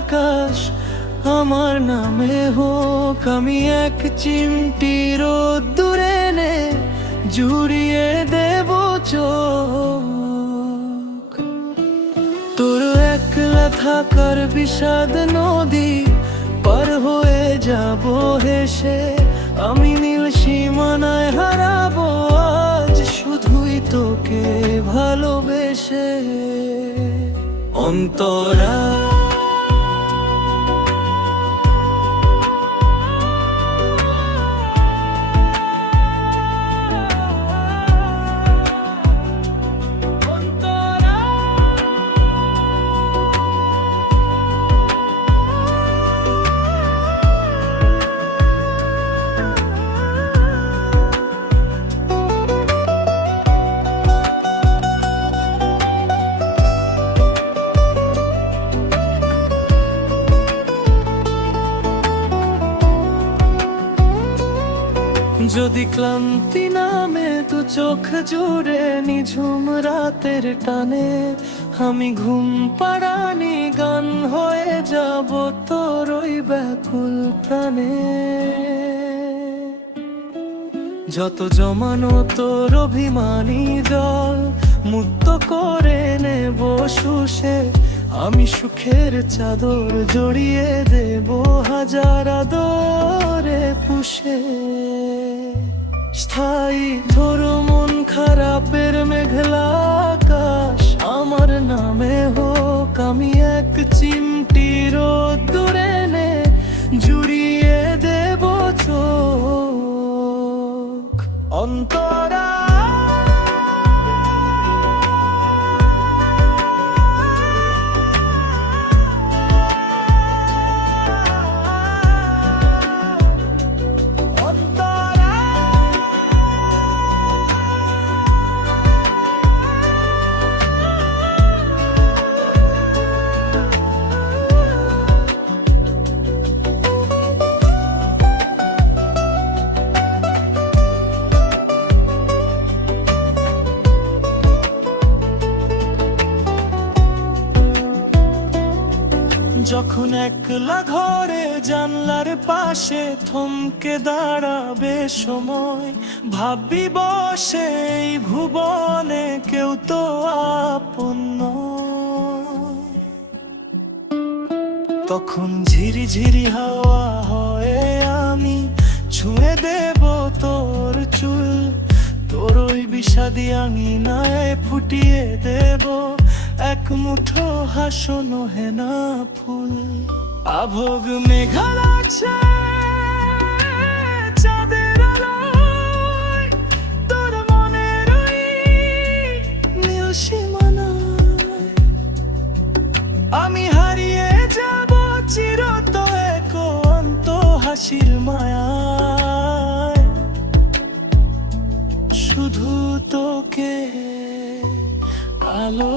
আকাশ আমার নামে হোক, আমি এক চিমটি রোদ্দুরে নে জুড়িয়ে দেব চোখ। তোর একলা থাকার বিষাদ নদী পার হয়ে যাব হেসে, আমি নীল সীমানায় হারাবো আজ শুধুই তোকে ভালোবেসে। অন্তরা যদি ক্লান্তি নামে তো চোখ জুড়ে নিঝুম রাতের টানে, আমি ঘুম পাড়ানি গান হয়ে যাব তোর ওই ব্যাকুল প্রাণে। যত জমানো তোর অভিমানী জল মুক্ত করে নেব শুষে, আমি সুখের চাদর জড়িয়ে দেব হাজার আদরে পুষে। স্থায়ী তোর মন খারাপের মেঘলা আকাশ আমার নামে হোক, আমি এক চিমটি রোদ্দুরে নে জুড়িয়ে দেব চোখ। অন্তরা যখন একলা ঘরে জানলার পাশে থমকে দাঁড়াবে সময়, ভাববি বসে এই ভুবনে কেউ তো আপন নয়। তখন ঝিরিঝিরি হাওয়া হয়ে আমি ছুঁয়ে দেব তোর চুল, তোর ওই বিষাদি আঙিনায় ফুটিয়ে দেব এক মুঠো হাসনো হেনা ফুল। আভোগ মেঘার আছে চাঁদের আলোয়, তোর মনের ওই নীল সীমানায় আমি হারিয়ে যাব চিরত এক অন্ত হাসির মায়ায়। শুধু তোকে আলো